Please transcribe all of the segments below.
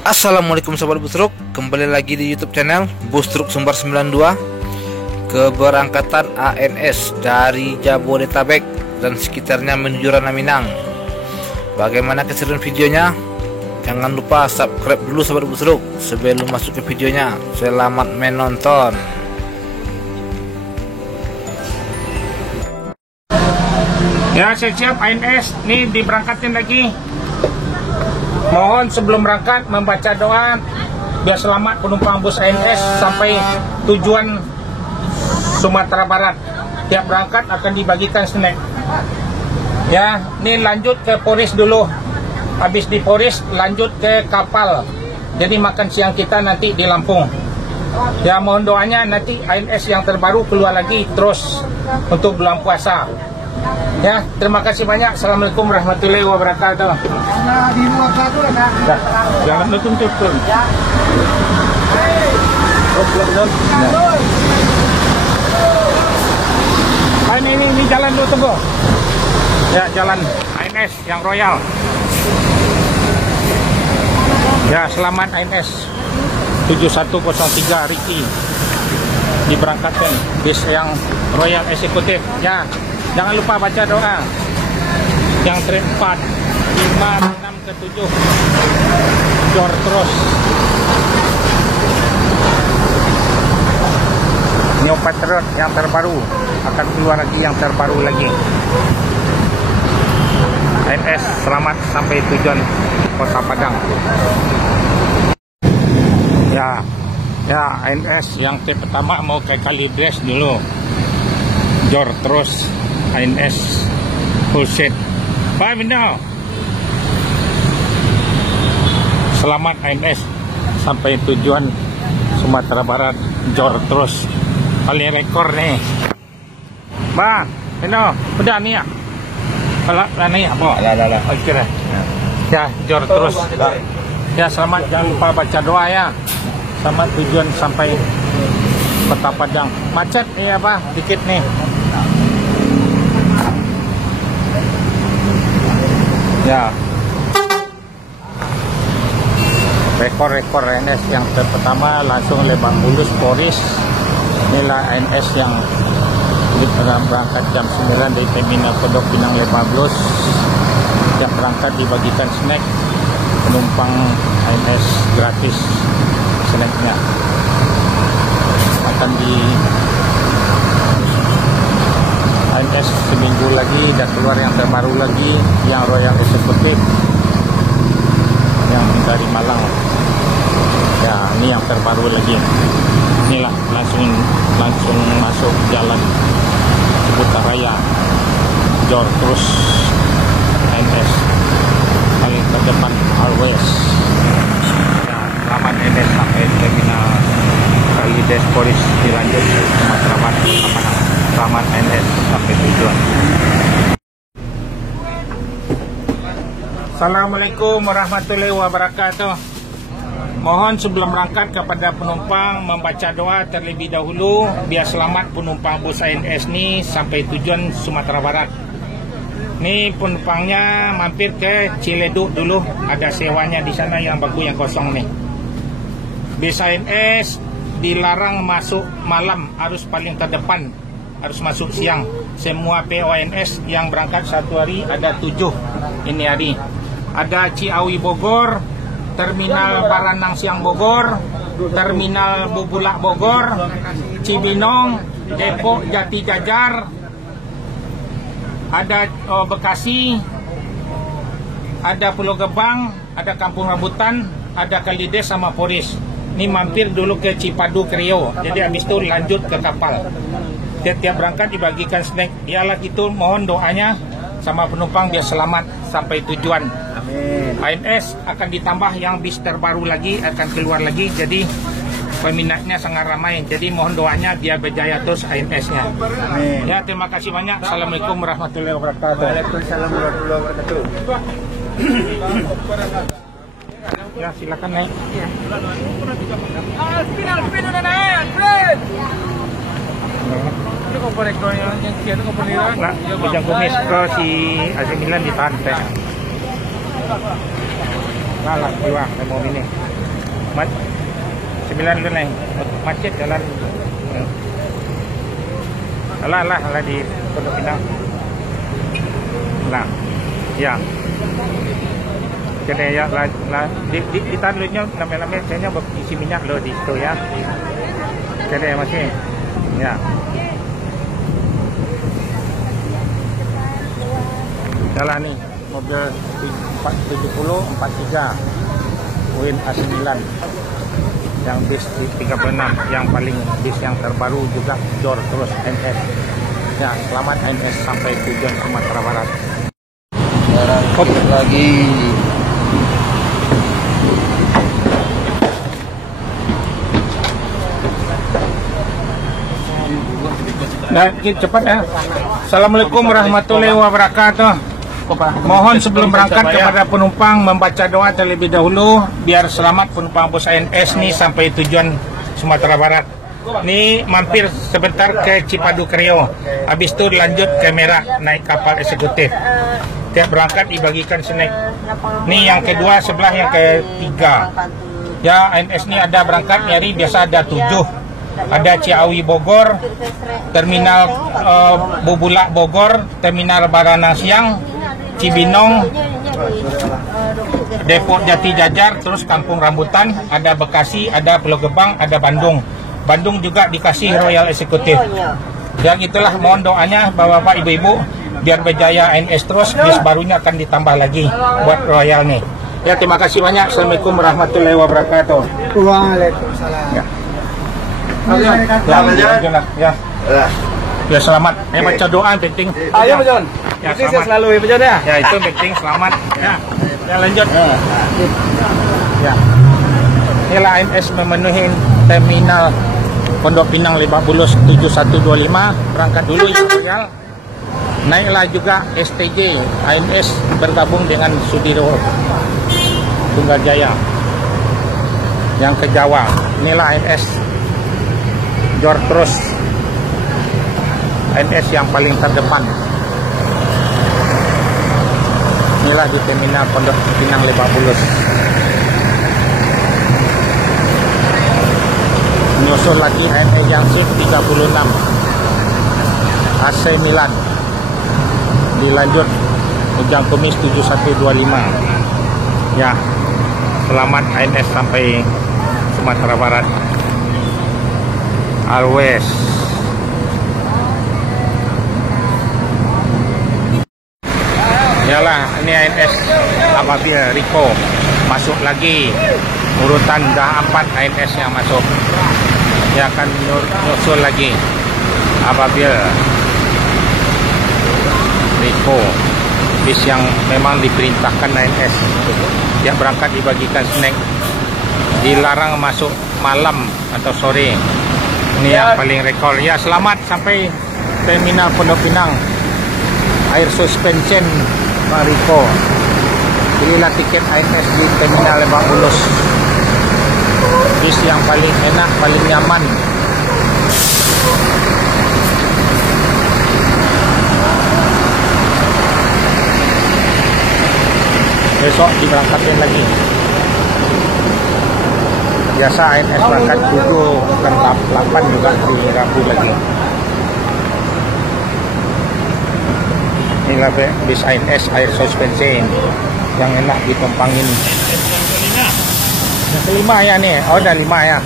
Assalamualaikum sobat Bustruk, kembali lagi di YouTube channel Bustruk Sumbar 92. Keberangkatan ANS dari Jabodetabek dan sekitarnya menuju Ranah Minang. Bagaimana keseruan videonya? Jangan lupa subscribe dulu sobat Bustruk sebelum masuk ke videonya. Selamat menonton. Ya, siap-siap ANS nih diberangkatin lagi. Mohon sebelum berangkat membaca doa biar selamat penumpang bus ANS sampai tujuan Sumatera Barat. Tiap berangkat akan dibagikan snack. Ya, ini lanjut ke Poris dulu. Habis di Poris lanjut ke kapal. Jadi makan siang kita nanti di Lampung. Ya, mohon doanya nanti ANS yang terbaru keluar lagi terus untuk bulan puasa. Ya, terima kasih banyak. Assalamualaikum warahmatullahi wabarakatuh. Jangan nutun-nutun. Ini jalan dulu, tunggu. Ya, jalan ANS yang Royal. Ya, selamat ANS 7103 Ricky diberangkatkan bis yang Royal Eksekutif. Ya, jangan lupa baca doa yang trip 4, 5, 6 ke 7 jor terus. New Patriot yang terbaru akan keluar lagi, yang terbaru lagi. ANS selamat sampai tujuan Kota Padang. Ya, ANS yang trip pertama mau ke Kalibres dulu. Jor terus ANS full set. Bye Minda. Selamat ANS sampai tujuan Sumatera Barat. Jor terus. Paling rekor nih. Ba, Minda, udah nih ya. Kalau nih apa? Lah. Oke dah. Ya, jor terus. Ya, selamat, jangan lupa baca doa ya. Selamat tujuan sampai Kota Padang. Macet nih apa? Dikit nih. Ya, rekor ANS yang pertama langsung Lebak Bulus Poris. Inilah ANS yang berangkat jam 9 dari Terminal Kodok Pinang Lebak Bulus. Yang berangkat dibagikan snack, penumpang ANS gratis snacknya. Akan di ANS seminggu lagi dan keluar yang terbaru lagi, yang Royal Eksekutif yang dari Malang. Ya, ini yang terbaru lagi. Inilah langsung masuk jalan Ciputat Raya. Jor terus ANS paling terdepan always. Ya, selamat ANS sampai terminal Kalibres Poris dilanjut ke Sumatera Barat. Selamat ANS sampai tujuan. Assalamualaikum warahmatullahi wabarakatuh. Mohon sebelum berangkat kepada penumpang membaca doa terlebih dahulu biar selamat penumpang bus ANS ini sampai tujuan Sumatera Barat. Nih penumpangnya mampir ke Ciledug dulu, ada sewanya di sana yang bagus, yang kosong nih. Bis ANS dilarang masuk malam, harus paling terdepan, harus masuk siang. Semua PONS yang berangkat satu hari ada 7 ini hari. Ada Ciawi Bogor, Terminal Baranang Siang Bogor, Terminal Bubulak Bogor, Cibinong, Depok Jati Jajar, ada Bekasi, ada Pulau Gebang, ada Kampung Rambutan, ada Kalides sama Poris. Ini mampir dulu ke Cipadu Krio, jadi habis itu lanjut ke kapal. Tiap berangkat dibagikan snack. Ialah itu, mohon doanya sama penumpang biar selamat sampai tujuan. Amin. ANS akan ditambah yang bis terbaru lagi, akan keluar lagi, jadi peminatnya sangat ramai. Jadi mohon doanya biar berjaya terus ANS-nya. Amin. Ya, terima kasih banyak. Assalamualaikum warahmatullahi wabarakatuh. Waalaikumsalam warahmatullahi wabarakatuh. Ya, silakan naik. Ya. Alpin udah naik, Fred. Itu komponen yang kia itu komponen Nah, Bujang Kumis ke si AC Milan ditahan teh. Lah jiwa mau ini. 9 dulu nih. Macet jalan. Lah di Pondok Pinang. Nah. Ya. Jadi ya lah di tandunya namanya kayaknya isi minyak loh di situ ya. Jadi masih. Ya. Jalan nih mobil 470 43 Win A9 yang bis 36 yang paling bis yang terbaru juga Jor terus NS ya. Selamat NS sampai tujuan Sumatera Barat. Sekarang lagi Nah, cepat ya. Assalamualaikum warahmatullahi wabarakatuh. Mohon sebelum berangkat kepada penumpang membaca doa terlebih dahulu biar selamat penumpang bus ANS nih sampai tujuan Sumatera Barat. Nih mampir sebentar ke Cipadu Kreo. Habis itu lanjut ke Merak naik kapal eksekutif. Tiap berangkat dibagikan snack. Nih yang kedua sebelah yang ketiga. Ya ANS nih ada berangkat nyari biasa ada 7. Ada Ciawi Bogor, Terminal Bubulak Bogor, Terminal Baranang Siang, Cibinong, Depot Jati Jajar, terus Kampung Rambutan, ada Bekasi, ada Pulau Gebang, ada Bandung. Bandung juga dikasih Royal Eksekutif. Dan itulah mohon doanya Bapak-bapak Ibu-ibu biar berjaya ANS terus, bis barunya akan ditambah lagi buat Royal nih. Ya terima kasih banyak. Assalamualaikum warahmatullahi wabarakatuh. Waalaikumsalam. Ya. Ya selamat. Baca doa yang penting. Ayo Pak Jon. Ya, Sukses selalu ya Pak Jon ya. Ya itu penting selamat. Ya lanjut. Ya. Inilah ANS memenuhi terminal Pondok Pinang Lebak Bulus 7125. Berangkat dulu ya Royal. Naiklah juga STJ. ANS bergabung dengan Sudirman Tunggajaya yang ke Jawa. Inilah ANS Jor terus ANS yang paling terdepan. Inilah di terminal Pondok Pinang Lebak Bulus. Menyusul lagi ANS yang shift 36 AC Milan. Dilanjut Ujang Kumis 7125. Ya, selamat ANS sampai Sumatera Barat. Always. Yalah, ini ANS Ababil Riko masuk lagi. Urutan dah 4 ANS yang masuk. Dia akan nyusul lagi Ababil Riko, bis yang memang diperintahkan ANS. Dia berangkat dibagikan snack. Dilarang masuk malam atau sore. Ini yang paling rekor. Ya selamat sampai terminal Pondok Pinang. Air suspension Mariko. Belilah tiket ANS di terminal Lebak Bulus. Bis yang paling enak, paling nyaman. Besok diberangkatin lagi. Biasa ANS berangkat 7 dan 8 juga di Rabu lagi. Inilah bis ANS air suspension yang enak ditumpangin. Yang kelima ya nih. Oh udah 5 ya.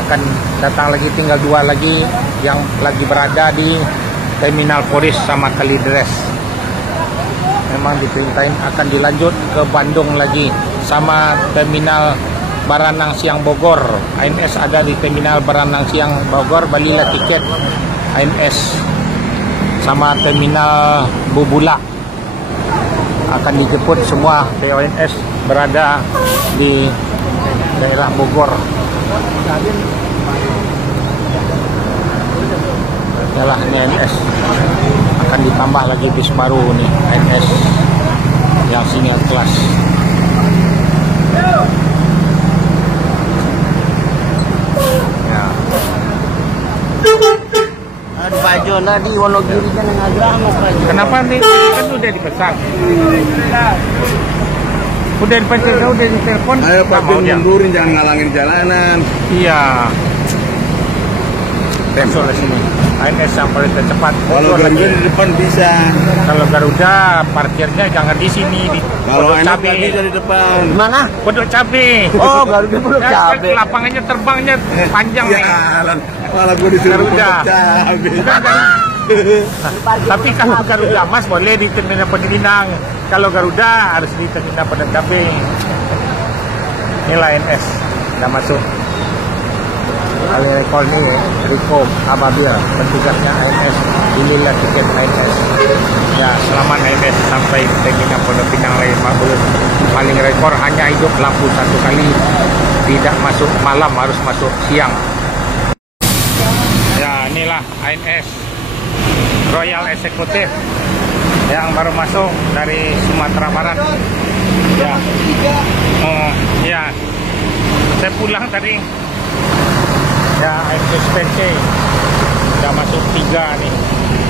Akan datang lagi, tinggal 2 lagi yang lagi berada di Terminal Poris sama Kalideres. Memang diperintahin akan dilanjut ke Bandung lagi sama Terminal Baranang Siang Bogor. ANS ada di Terminal Baranang Siang Bogor. Belilah tiket ANS sama Terminal Bubulak. Akan dijemput semua PONS berada di daerah Bogor. Yalah, ini ANS akan ditambah lagi bis baru nih, ANS yang senior kelas. Ya. Aduh Pak Jon lah di Wonogiri kan yang agama Pak Jon. Kenapa nih? Kan udah dipesan. Udah dipencet, udah ditelepon. Ayo Pak mau Bin dia. mundurin, jangan ngalangin jalanan. Iya. Masuk ke sini. ANS yang paling tercepat. Kalau Mundur Garuda lagi. di depan bisa. Kalau Garuda parkirnya jangan di sini di Kalau Pondok enak Cabe. nggak bisa di depan. Mana? Pondok Cabe. Oh, Garuda Pondok Ya, Cabe. lapangannya terbangnya panjang nih. Jalan. Malah gue disuruh Garuda. Pondok Cabe. Bukan kan? Tapi kalau Garuda Mas boleh di terminal Pondok. Kalau Garuda harus di terminal Pondok Cabe. Inilah ANS sudah masuk. Ali rekor ini Riko Ababil, petugasnya ANS. Inilah tiket ANS. Ya, selamat ANS sampai terminal Pondok Pinang lagi Pak Bulut. Paling rekor hanya hidup lampu satu kali, tidak masuk malam, harus masuk siang. Ya, inilah ANS Royal Executive yang baru masuk dari Sumatera Barat. Ya, ya, saya pulang tadi. Ya, ANS suspensi sudah masuk 3 nih.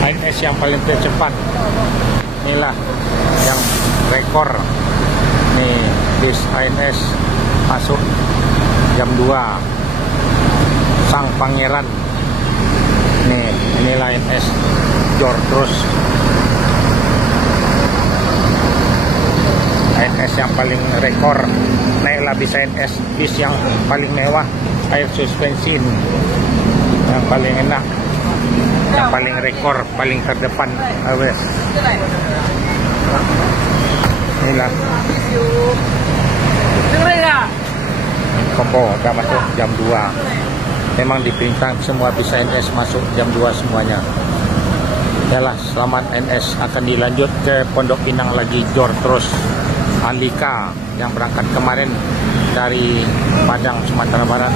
ANS yang paling tercepat. Inilah yang rekor. Nih, bis ANS masuk jam 2. Sang Pangeran. Nih, inilah ANS jor terus. ANS yang paling rekor. Naiklah bis ANS, bis yang paling mewah, air suspensi yang paling enak, yang paling rekor, paling terdepan. Awes. Inilah Kombo udah masuk jam 2. Memang diperintah semua bis ANS masuk jam 2 semuanya. Yalah, selamat ANS akan dilanjut ke Pondok Pinang lagi jor terus. Alika yang berangkat kemarin dari Padang, Sumatera Barat.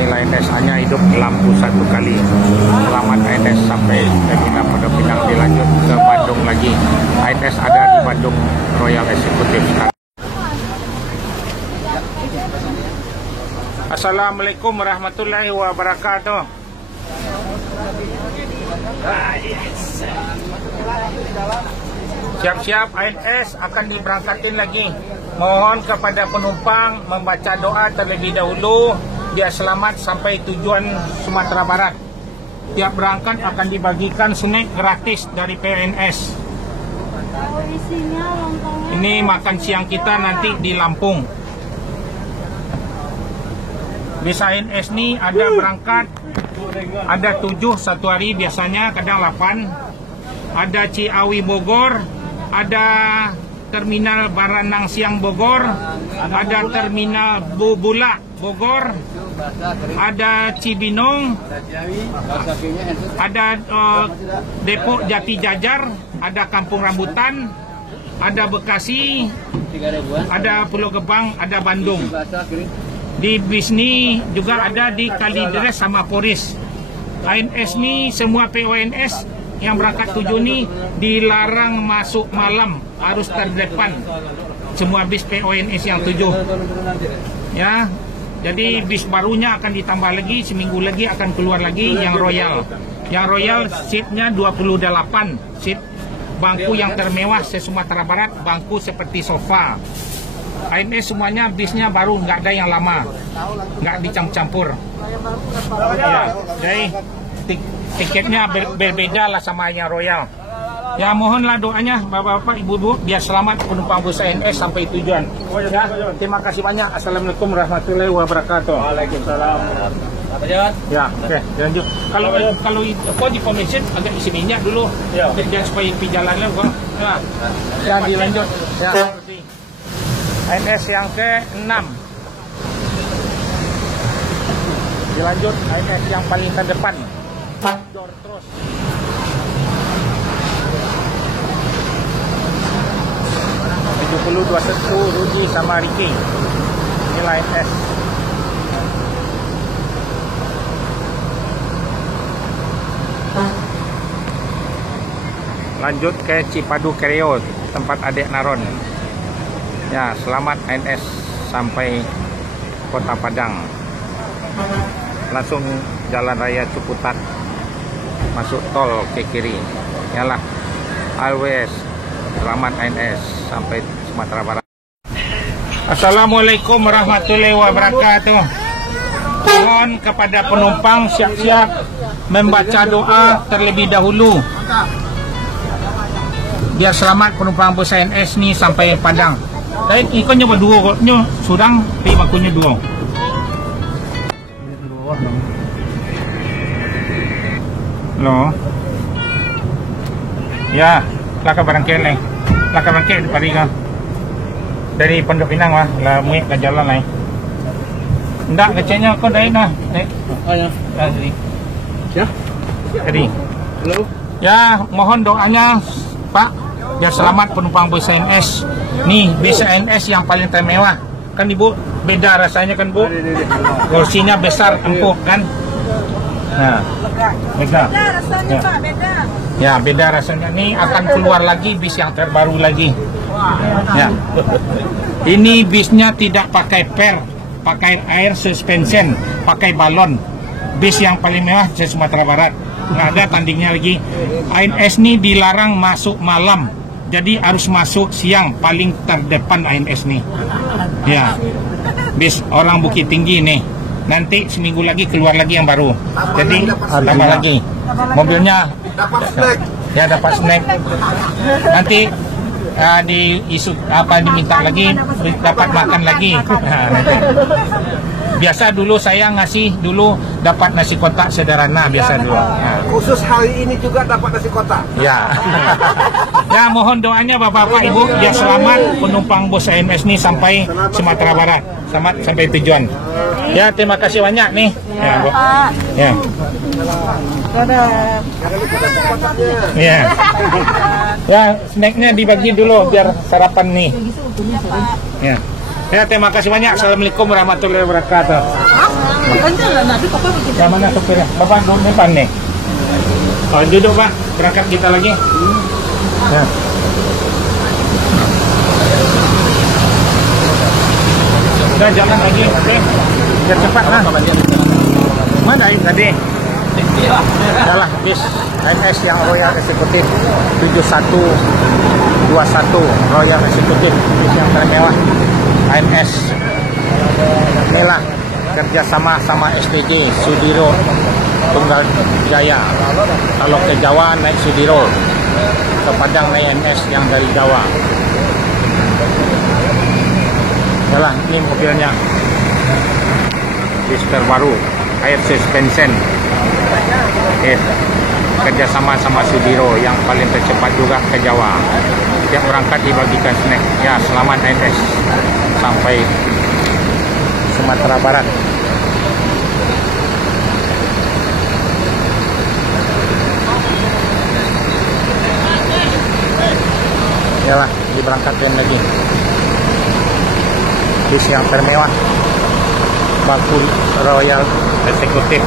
Nilai ANS hanya hidup lampu satu kali. Selamat ANS sampai terminal Pondok Pinang, dilanjut ke Bandung lagi. ANS ada di Bandung Royal Executive. Assalamualaikum warahmatullahi wabarakatuh. Siap-siap ANS akan diberangkatin lagi. Mohon kepada penumpang membaca doa terlebih dahulu biar selamat sampai tujuan Sumatera Barat. Tiap berangkat akan dibagikan snack gratis dari PNS. Ini makan siang kita nanti di Lampung. Bis ANS ini ada berangkat, ada 7 satu hari biasanya, kadang 8. Ada Ciawi Bogor, ada terminal Baranang Siang Bogor, ada terminal Bubula Bogor, ada Cibinong, ada Depok Jati Jajar, ada Kampung Rambutan, ada Bekasi, ada Pulau Gebang, ada Bandung. Di bis ini juga ada di Kalideres sama Poris. ANS ini semua PONS yang berangkat 7 ini dilarang masuk malam, harus terdepan. Semua bis PONS yang 7. Ya. Jadi bis barunya akan ditambah lagi, seminggu lagi akan keluar lagi yang Royal. Yang Royal seatnya 28 seat, bangku yang termewah se-Sumatera Barat, bangku seperti sofa. ANS semuanya bisnya baru, nggak ada yang lama, nggak dicampur. Ya, jadi tiketnya berbeda lah sama yang Royal. Ya, mohonlah doanya bapak-bapak, ibu-ibu, biar selamat penumpang bus ANS sampai tujuan. Ya, terima kasih banyak. Assalamualaikum warahmatullahi wabarakatuh. Waalaikumsalam. Ya, oke, lanjut. Kalau di commission agak isi minyak dulu, biar supaya jalannya kok. Ya, dilanjut. Ya. ANS yang ke-6 dilanjut, ANS yang paling terdepan jor terus. Rudi sama Ricky. Inilah ANS. Lanjut ke Cipadu Kereo, tempat adik Naron. Ya, selamat ANS sampai Kota Padang. Langsung Jalan Raya Ciputat, masuk tol ke kiri. Yalah, always Selamat ANS sampai Sumatera Barat. Assalamualaikum warahmatullahi wabarakatuh. Mohon kepada penumpang siap-siap membaca doa terlebih dahulu. Biar selamat penumpang bus ANS ni sampai Padang. Saya ikutnya berdua, nyo Sudang, pi makunya dua. Lo. Ya, laka barangkali ni. Laka barangkali di Pariga. Dari Pondok Pinang lah, lah muik ke jalan lain. Ndak kecenya kau dari dah. Oh ya. Tadi. Ya. Tadi. Halo. Ya, mohon doanya Pak, biar selamat penumpang bus ANS. Nih, bus ANS yang paling termewah. Kan Ibu, beda rasanya kan Bu? Kursinya besar, empuk kan? Nah, beda. Rasanya Ya. Pak, beda. Ya, beda rasanya. Nih akan keluar lagi bis yang terbaru lagi. Ya. Ini bisnya tidak pakai per, pakai air suspension, pakai balon. Bis yang paling mewah di Sumatera Barat. Nggak ada tandingnya lagi. ANS ini dilarang masuk malam, jadi harus masuk siang, paling terdepan ANS nih. Ya, bis orang Bukit Tinggi nih. Nanti seminggu lagi keluar lagi yang baru. Jadi tambah lagi. Mobilnya dapat snack. Ya, dapat snack. Nanti diminta lagi, dapat makan lagi. Nanti. Biasa dulu saya ngasih dulu dapat nasi kotak sederhana biasa dulu. Ya. Khusus hari ini juga dapat nasi kotak. Ya. Ya, mohon doanya Bapak-bapak Ibu biar selamat penumpang bus ANS ini sampai Sumatera Barat. Selamat sampai tujuan. Ya, terima kasih banyak nih. Ya, Bu. Ya. Ya. Ya, snacknya dibagi dulu biar sarapan nih. Ya. Ya, terima kasih banyak. Assalamualaikum warahmatullahi wabarakatuh. Yang mana sopirnya? Bapak duduk depan nih. Oh, duduk Pak. Berangkat kita lagi. Ya. Udah jalan lagi, oke? Biar cepat lah. Mana ini tadi? Adalah bis ANS yang Royal Executive 7121 Royal Executive, bis yang termewah ANS. Inilah kerjasama sama STJ Sudiro Tunggal Jaya. Kalau ke Jawa naik Sudiro, ke Padang naik ANS yang dari Jawa. Yalah, ini mobilnya bis terbaru air suspension. Kerjasama sama Sudiro yang paling tercepat juga ke Jawa. Tiap berangkat dibagikan snack. Ya, selamat ANS sampai Sumatera Barat. Yalah, diberangkatkan lagi. Bis yang termewah, Bakul Royal Executive.